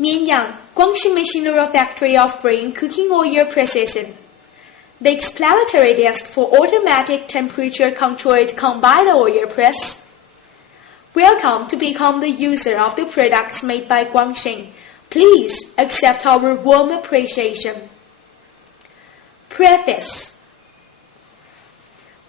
Mianyang, Guangxin Machinery Factory offering cooking oil processing. The explanatory desk for automatic temperature-controlled combined oil press. Welcome to become the user of the products made by Guangxin. Please accept our warm appreciation. Preface.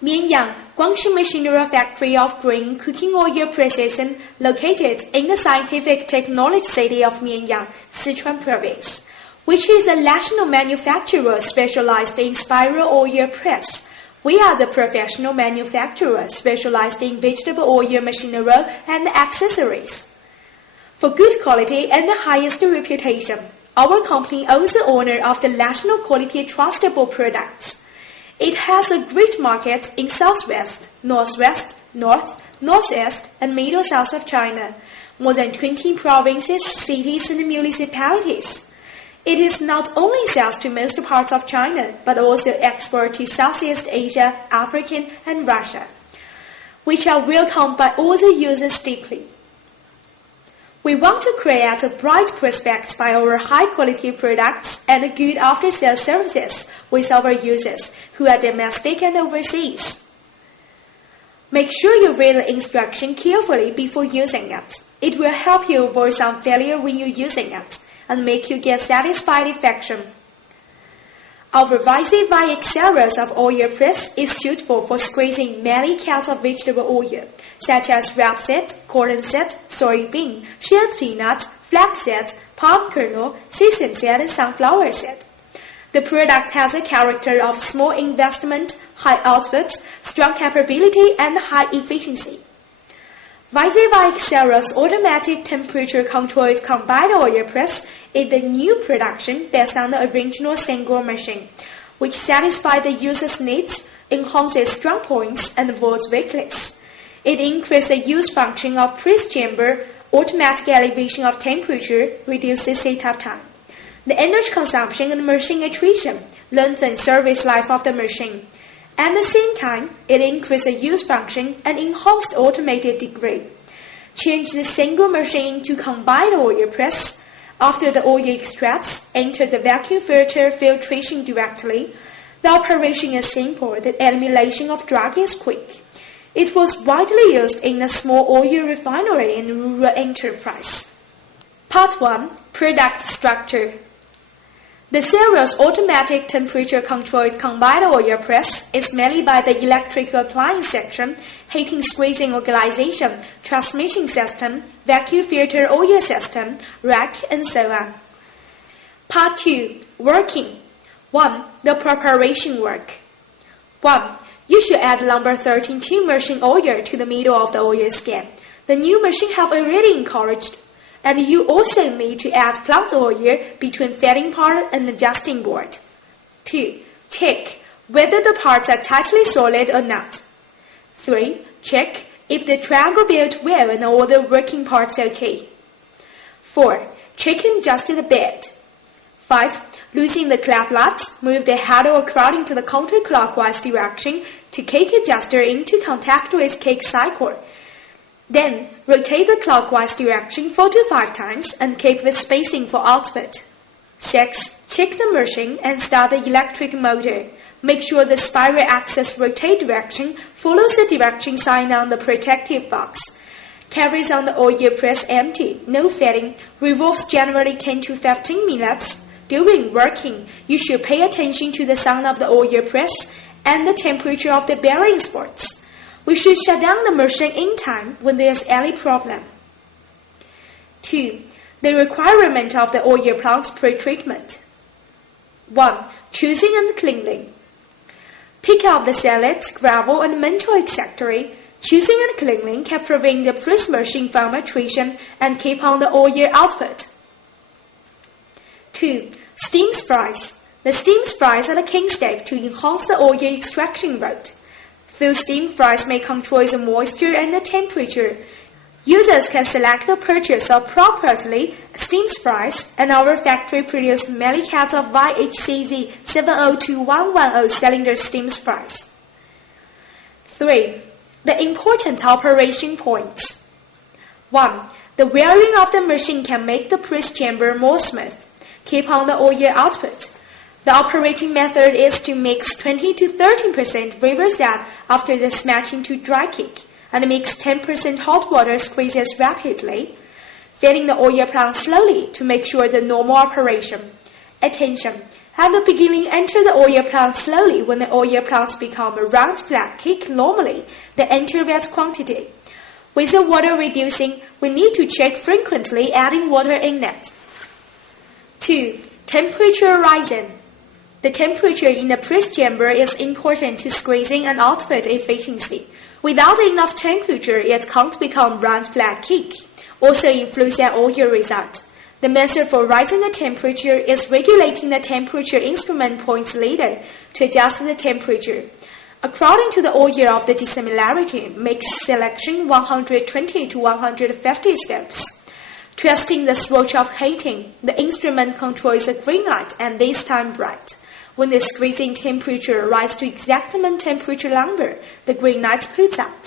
Mianyang, Guangxin Machinery Factory offering cooking oil processing located in the scientific technology city of Mianyang, Sichuan Province, which is a national manufacturer specialized in spiral oil press. We are the professional manufacturer specialized in vegetable oil machinery and accessories. For good quality and the highest reputation, our company owns the honor of the national quality trustable products. It has a great market in Southwest, Northwest, North, Northeast, and Middle South of China, more than 20 provinces, cities, and municipalities. It is not only sells to most parts of China, but also exports to Southeast Asia, Africa, and Russia, which are welcomed by all the users deeply. We want to create a bright prospect by our high-quality products and good after-sales services with our users who are domestic and overseas. Make sure you read the instruction carefully before using it. It will help you avoid some failure when you're using it and make you get satisfied effection. Our Visivai accelerators of oil press is suitable for squeezing many kinds of vegetable oil, such as rapeseed, cornseed, soybean, shelled peanuts, flaxseed, palm kernel, sesame seed, and sunflower seed. The product has a character of small investment, high output, strong capability, and high efficiency. Visivai accelerators automatic temperature-controlled combined oil press is the new production based on the original single machine, which satisfies the user's needs, enhances strong points, and avoids weakness. It increases the use function of press chamber, automatic elevation of temperature, reduces setup time. The energy consumption and machine attrition lengthens service life of the machine. At the same time, it increases the use function and enhanced automated degree. Change the single machine into combined oil press. After the oil extracts, enter the vacuum filter filtration directly. The operation is simple. The elimination of drag is quick. It was widely used in a small oil refinery and rural enterprise. Part 1. Product Structure. The serial's automatic temperature-controlled combined oil press is made by the electrical appliance section, heating squeezing organization, transmission system, vacuum filter oil system, rack, and so on. Part 2. Working. 1. The preparation work. 1. You should add number 13 machine oil to the middle of the oil skin. The new machine have already encouraged. And you also need to add plant oil between fitting part and adjusting board. 2. Check whether the parts are tightly solid or not. 3. Check if the triangle built well and all the working parts okay. 4. Check and adjust the bed. 5. Loosen the clap nuts, move the handle according to the counterclockwise direction to cake adjuster into contact with cake cycle. Then, rotate the clockwise direction 4 to 5 times and keep the spacing for output. 6. Check the machine and start the electric motor. Make sure the spiral axis rotate direction follows the direction sign on the protective box. Carries on the oil press empty, no fitting, revolves generally 10 to 15 minutes. During working, you should pay attention to the sound of the oil press and the temperature of the bearing spots. We should shut down the machine in time when there is any problem. 2. The requirement of the oil plant's pre-treatment. 1. Choosing and cleaning. Pick up the salads, gravel, and mental etc. Choosing and cleaning can prevent the press machine from attrition and keep on the oil output. 2. Steam sprays. The steam sprays are the key step to enhance the oil extraction rate. Those steam sprays may control the moisture and the temperature. Users can select the purchase of properly steam sprays, and our factory produces many kinds of YHCZ 702110 cylinder steam sprays. 3. The important operation points. 1. The wearing of the machine can make the press chamber more smooth. Keep on the oil output. The operating method is to mix 20 to 13% reverse add after the smashing to dry kick, and mix 10% hot water squeezes rapidly, filling the oil plant slowly to make sure the normal operation. Attention! At the beginning, enter the oil plant slowly. When the oil plants become a round flat kick normally, then enter that quantity. With the water reducing, we need to check frequently adding water in it. 2. Temperature rising. The temperature in the press chamber is important to squeezing and output efficiency. Without enough temperature, it can't become round flat kick. Also influence the oil result. The method for rising the temperature is regulating the temperature instrument points later to adjust the temperature. According to the order of the dissimilarity, make selection 120 to 150 steps. Twisting the switch of heating, the instrument controls the green light and this time bright. When the squeezing temperature rises to exact temperature number, the green light puts up.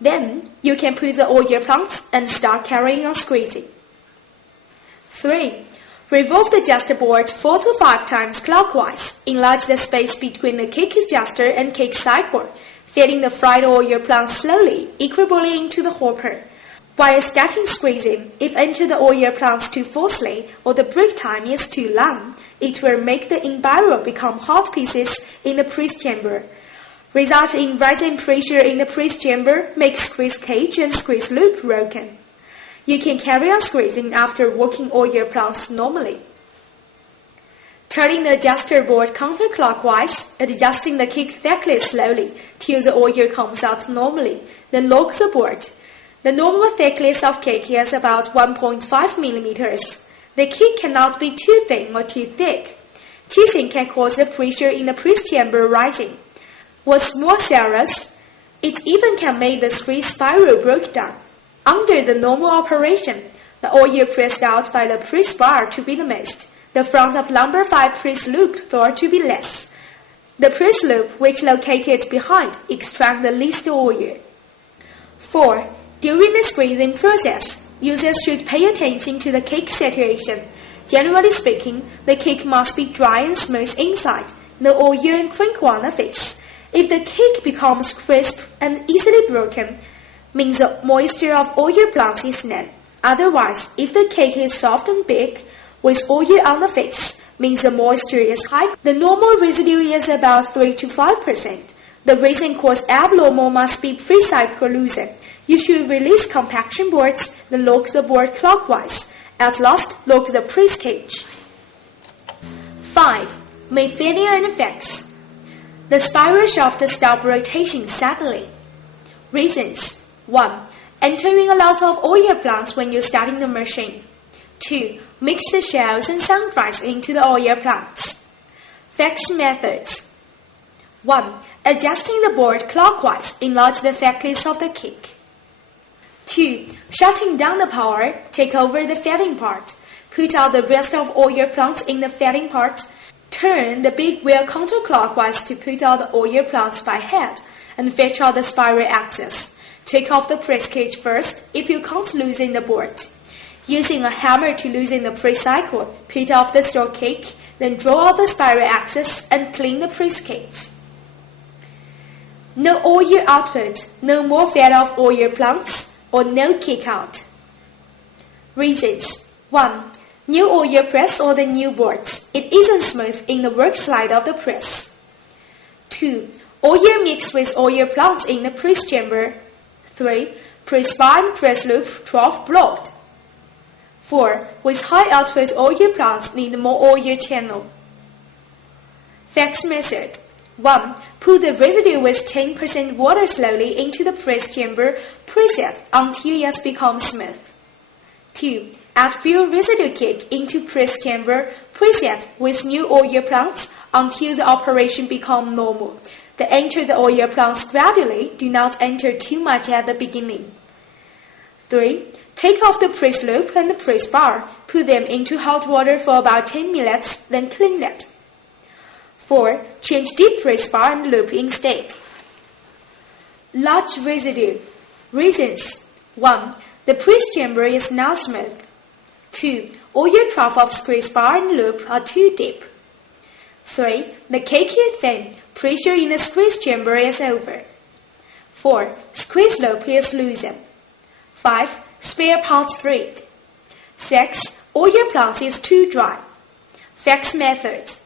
Then, you can put the oil plants and start carrying on squeezing. 3. Revolve the adjuster board 4 to 5 times clockwise. Enlarge the space between the kick adjuster and kick cycle, feeding the fried oil plant slowly, equably into the hopper. While starting squeezing, if enter the oil plants too forcefully or the break time is too long, it will make the embargo become hot pieces in the press chamber. Result in rising pressure in the press chamber, make squeeze cage and squeeze loop broken. You can carry on squeezing after working oil plants normally. Turning the adjuster board counterclockwise, adjusting the kick thickness slowly till the oil comes out normally, then lock the board. The normal thickness of kick is about 1.5 millimeters. The kick cannot be too thin or too thick. Too thin can cause the pressure in the press chamber rising. What's more serious, it even can make the squeeze spiral break down. Under the normal operation, the oil pressed out by the press bar to be the most, the front of number 5 press loop thought to be less. The press loop, which located behind, extracts the least oil. 4. During the squeezing process, users should pay attention to the kick situation. Generally speaking, the kick must be dry and smooth inside, no oil and crinkle on the face. If the kick becomes crisp and easily broken, means the moisture of oil plants is none. Otherwise, if the cake is soft and big, with oil on the face, means the moisture is high. The normal residue is about 3 to 5%. The reason caused abnormal must be pre-cycle loosen. You should release compaction boards, then lock the board clockwise. At last, lock the press cage. 5. May failure and effects. The spiral shaft stops rotating suddenly. Reasons. 1. Entering a lot of oil plants when you're starting the machine. 2. Mix the shells and sun dries into the oil plants. Fix methods. 1. Adjusting the board clockwise, enlarge the thickness of the kick. 2. Shutting down the power, take over the feeding part. Put out the rest of oil plants in the feeding part. Turn the big wheel counterclockwise to put out the oil plants by hand and fetch out the spiral axis. Take off the press cage first if you can't loosen the board. Using a hammer to loosen the press cycle, put off the stroke kick, then draw out the spiral axis and clean the press cage. No oil output, no more fed off oil plants, or no kick out. Reasons. 1. New oil press or the new boards. It isn't smooth in the work slide of the press. 2. Oil mixed with oil plants in the press chamber. 3. Press bar and press loop trough blocked. 4. With high output oil plants need more oil channel. Fix method. 1. Put the residue with 10% water slowly into the press chamber preset until it becomes smooth. 2. Add fuel residue kick into press chamber preset with new oil plants until the operation becomes normal. Then enter the oil plants gradually, do not enter too much at the beginning. 3. Take off the press loop and the press bar, put them into hot water for about 10 minutes, then clean it. 4. Change deep press bar and loop instead. Large residue. Reasons. 1. The press chamber is now smooth. 2. Oil trough of squeeze bar and loop are too deep. 3. The cake is thin. Pressure in the squeeze chamber is over. 4. Squeeze loop is loosened. 5. Spare parts freed. 6. Oil plant is too dry. Fix methods.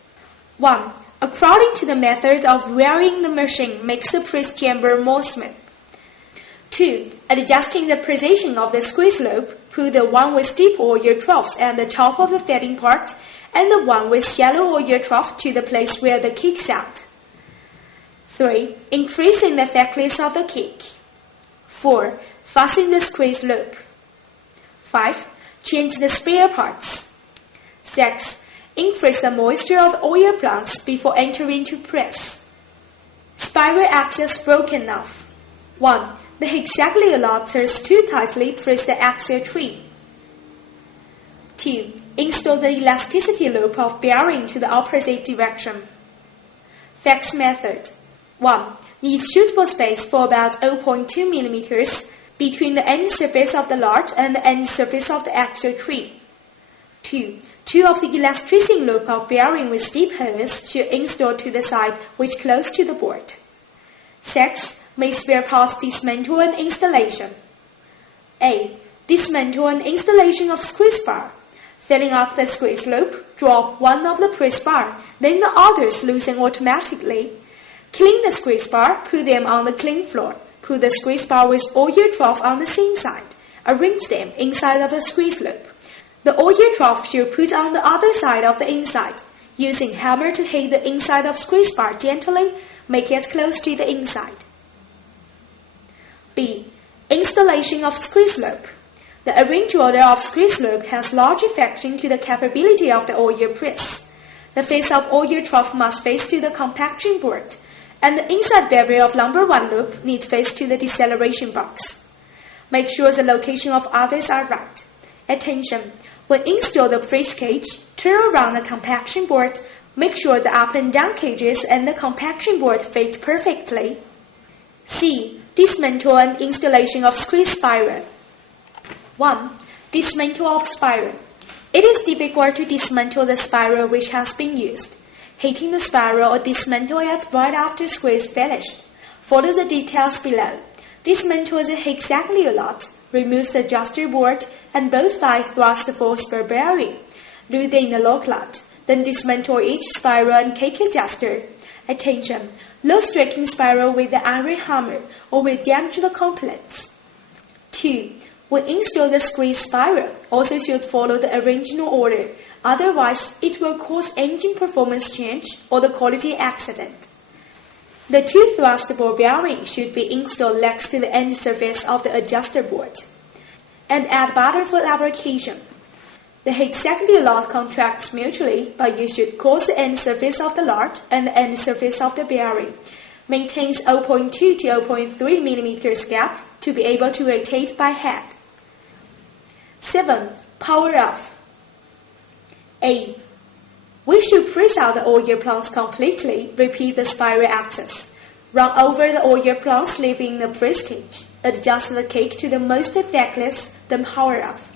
1. According to the method of wearing the machine makes the press chamber more smooth. 2. Adjusting the position of the squeeze loop, put the one with deep oil troughs at the top of the feeding part and the one with shallow oil trough to the place where the cake out. 3. Increasing the thickness of the cake. 4. Fasten the squeeze loop. 5. Change the spare parts. 6. Increase the moisture of oil plants before entering to press. Spiral axis broken off. 1. The hexagonal alloters too tightly press the axle tree. 2. Install the elasticity loop of bearing to the opposite direction. Fix method. 1. Need suitable space for about 0.2 mm between the end surface of the lot and the end surface of the axle tree. 2. Two of the elasticity loop of bearing with deep holes should install to the side which close to the board. 6. Make spare parts dismantle and installation. A. Dismantle and installation of squeeze bar. Filling up the squeeze loop, drop one of the press bar, then the others loosen automatically. Clean the squeeze bar, put them on the clean floor. Put the squeeze bar with oil trough on the same side. Arrange them inside of the squeeze loop. The oil trough should put on the other side of the inside. Using hammer to hit the inside of squeeze bar gently, make it close to the inside. B. Installation of squeeze loop. The arranged order of squeeze loop has large affection to the capability of the oil press. The face of oil trough must face to the compaction board, and the inside bevel of number 1 loop needs face to the deceleration box. Make sure the location of others are right. Attention! When install the press cage, turn around the compaction board. Make sure the up and down cages and the compaction board fit perfectly. C. Dismantle and installation of squeeze spiral. 1. Dismantle of spiral. It is difficult to dismantle the spiral which has been used. Heating the spiral or dismantle it right after squeeze finished. Follow the details below. Dismantle the hexagonal lot. Remove the adjuster board and both sides thrust for spur bearing. Loosen the lock nut. Then dismantle each spiral and cake adjuster. Attention! No striking spiral with the iron hammer or will damage the components. 2. When install the squeeze spiral, also should follow the original order. Otherwise, it will cause engine performance change or the quality accident. The 2 thrust ball bearings should be installed next to the end surface of the adjuster board. And add butter for application. The hexagonal lot contracts mutually, but you should close the end surface of the lot and the end surface of the bearing. Maintains 0.2 to 0.3 mm gap to be able to rotate by hand. 7. Power off. A. We should press out the oil plants completely. Repeat the spiral axis. Run over the oil plants leaving the press cage. Adjust the cake to the most thickness, then power off.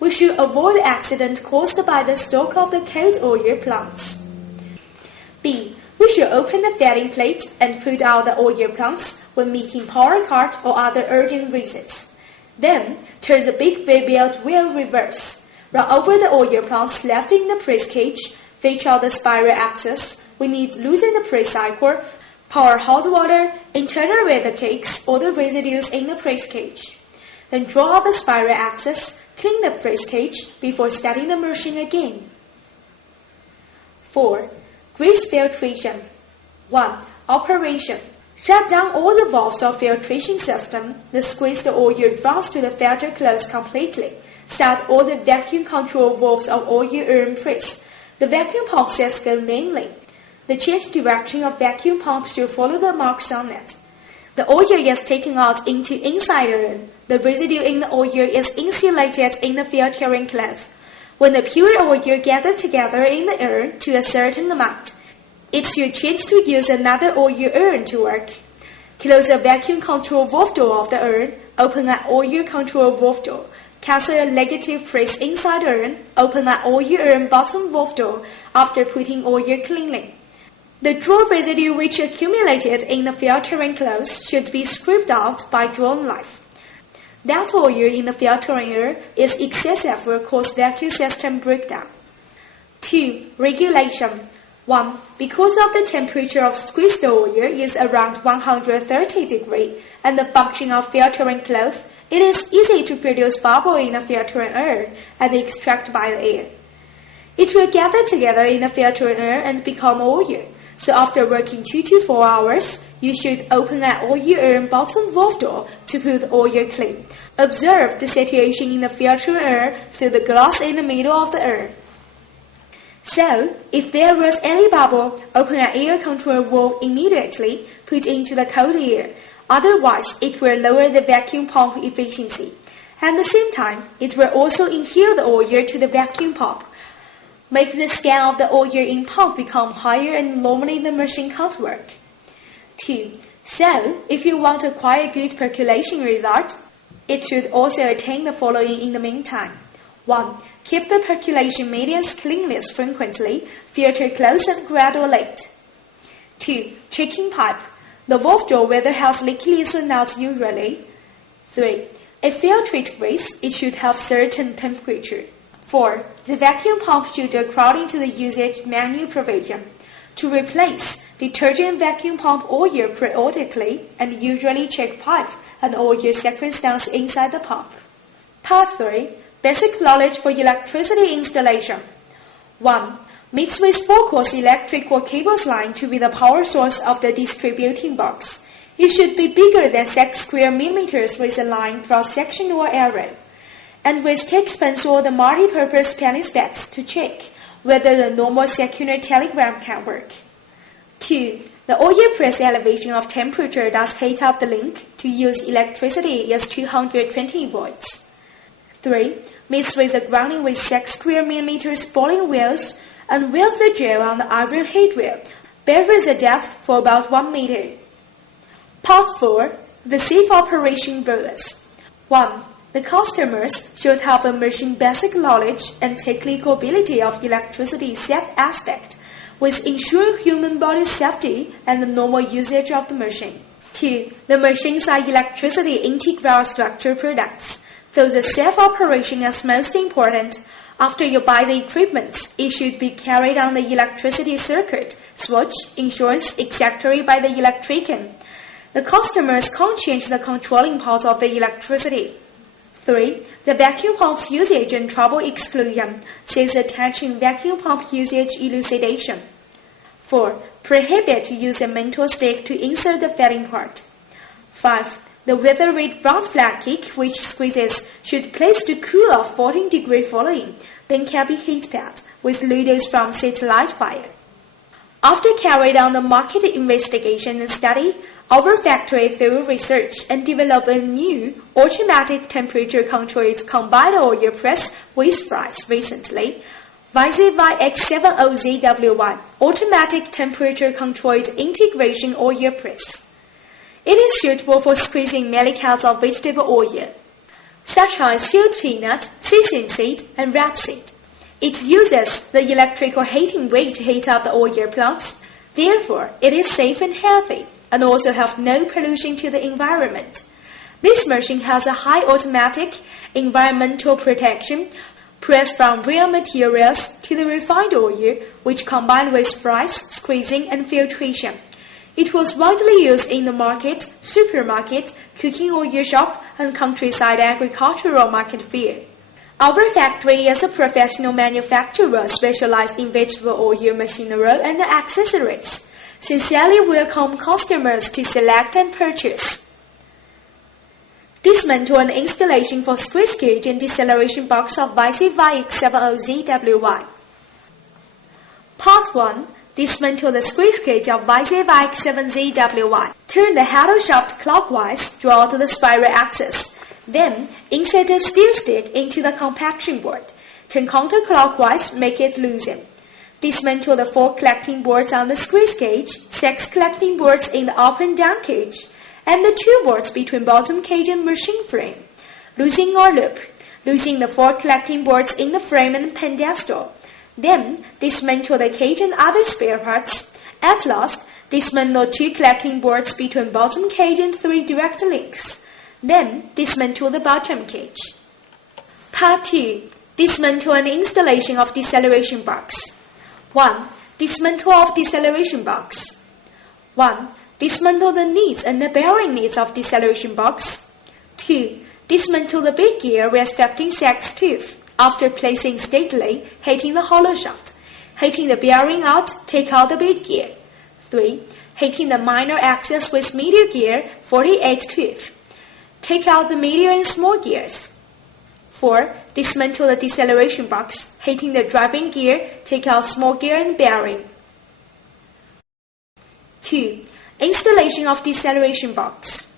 We should avoid the accident caused by the stalk of the cold oil plants. B. We should open the feeding plate and put out the oil plants when meeting power cut or other urgent reasons. Then, turn the big V-belt wheel reverse. Run over the oil plants left in the press cage. Fetch out the spiral axis. We need to loosen the press cycle. Pour hot water, incinerate the cakes or the residues in the press cage. Then draw out the spiral axis. Clean the press cage before starting the machine again. 4. Grease filtration. 1. Operation. Shut down all the valves of filtration system. Then squeeze the oil drops to the filter close completely. Start all the vacuum control valves of oil urn press. The vacuum pump sets go namely. The change direction of vacuum pump should follow the marks on it. The oil is taken out into inside urn. The residue in the oil is insulated in the filtering cloth. When the pure oil gathered together in the urn to a certain amount, it should change to use another oil urn to work. Close the vacuum control valve door of the urn. open an oil control valve door. Cancel a negative press inside urn, open an oil urn bottom valve door after putting oil cleanly. The draw residue which accumulated in the filtering cloth should be scraped out by drawn knife. That oil in the filtering air is excessive will cause vacuum system breakdown. 2. Regulation. 1. Because of the temperature of squeezed oil is around 130 degrees and the function of filtering cloth, it is easy to produce bubble in the filtering air and extract by the air. It will gather together in the filtering air and become oil. So after working 2 to 4 hours, you should open an oil urn bottom valve door to put oil clean. Observe the situation in the filtering air through the glass in the middle of the urn. So, if there was any bubble, open an air control valve immediately, put into the cold air. Otherwise, it will lower the vacuum pump efficiency. At the same time, it will also inhale the oil to the vacuum pump. Make the scan of the oil in pump become higher and normally the machine can't work. 2. So, if you want to acquire good percolation result, it should also attain the following in the meantime. 1. Keep the percolation medium's cleanliness frequently, filter close and graduate. 2. Checking pipe. The valve door whether has leakage or not usually. 3. If filtrate grease, it should have certain temperature. 4. The vacuum pump should according to the usage manual provision. To replace, detergent vacuum pump oil periodically and usually check pipe and oil circumstance inside the pump. Part 3. Basic knowledge for electricity installation. 1. Mix with 4-course electrical cables line to be the power source of the distributing box. It should be bigger than 6 square millimeters with a line cross-sectional area. And with textpens or the multi-purpose penny specs to check whether the normal circular telegram can work. 2. The oil press elevation of temperature does heat up the link to use electricity is 220 volts. 3. Mix with the grounding with 6 square millimeters boiling wheels and weld the gel on the iron heat wheel. Bevel the depth for about 1 meter. Part 4. The safe operation rules. 1. The customers should have a machine basic knowledge and technical ability of electricity safe aspect, with ensuring human body safety and the normal usage of the machine. 2. The machines are electricity integral structure products, so the safe operation is most important. After you buy the equipment, it should be carried on the electricity circuit, switch, insurance, etc. by the electrician. The customers can't change the controlling part of the electricity. 3. The vacuum pump's usage and trouble exclusion, says attaching vacuum pump usage elucidation. 4. Prohibit to use a mental stick to insert the fitting part. 5. The weather rate round flat kick which squeezes should place to cool off 14 degree following, then can be heat pad with noodles from satellite fire. After carried on the market investigation and study, our factory through research and developed a new automatic temperature controlled combined oil press with fries recently, YZY-X70ZW1 automatic temperature controlled integration oil press. It is suitable for squeezing many kinds of vegetable oil, such as shelled peanut, sesame seed, and rapeseed. It uses the electrical heating wave to heat up the oil plants. Therefore, it is safe and healthy, and also have no pollution to the environment. This machine has a high automatic environmental protection, pressed from real materials to the refined oil, which combined with fries, squeezing, and filtration. It was widely used in the market, supermarket, cooking oil shop, and countryside agricultural market fair. Our factory is a professional manufacturer specialized in vegetable oil machinery and accessories. Sincerely welcome customers to select and purchase. Dismantle and installation for squeeze gauge and deceleration box of YZY-X70ZWY. Part 1. Dismantle the squeeze gauge of YZY-X7ZWY. Turn the handle shaft clockwise, draw to the spiral axis. Then, insert a steel stick into the compaction board. Turn counterclockwise, make it loosen. Dismantle the 4 collecting boards on the squeeze gauge, 6 collecting boards in the up and down cage, and the two boards between bottom cage and machine frame. Loosen or loop. Loosen the 4 collecting boards in the frame and pedestal. Then, dismantle the cage and other spare parts. At last, dismantle 2 collecting boards between bottom cage and 3 direct links. Then, dismantle the bottom cage. Part 2. Dismantle and installation of deceleration box. 1. Dismantle of deceleration box. 1. Dismantle the needs and the bearing needs of deceleration box. 2. Dismantle the big gear with 15-6 tooth. After placing steadily, hitting the hollow shaft. Hitting the bearing out, take out the big gear. 3. Hitting the minor axis with medial gear, 48 tooth. Take out the medial and small gears. 4. Dismantle the deceleration box. Hitting the driving gear, take out small gear and bearing. 2. Installation of deceleration box.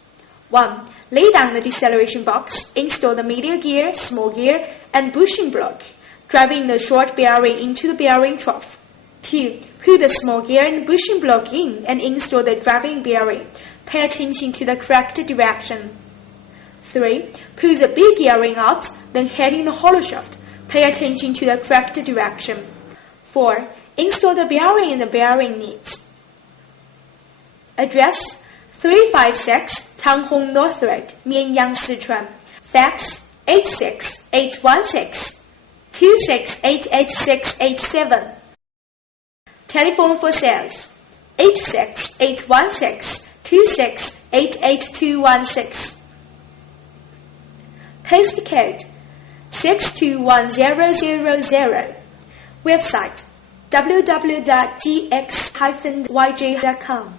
1. Lay down the deceleration box, install the medial gear, small gear, and bushing block, driving the short bearing into the bearing trough. 2. Put the small gear and bushing block in and install the driving bearing. Pay attention to the correct direction. 3. Pull the big gearing out, then heading the hollow shaft. Pay attention to the correct direction. 4. Install the bearing and the bearing needs. Address 356 Town Hong North Road, Mianyang, Sichuan. Fax 86816 2688687. Telephone for sales 86816 2688216. Post code 621000. Website www.gx-yj.com.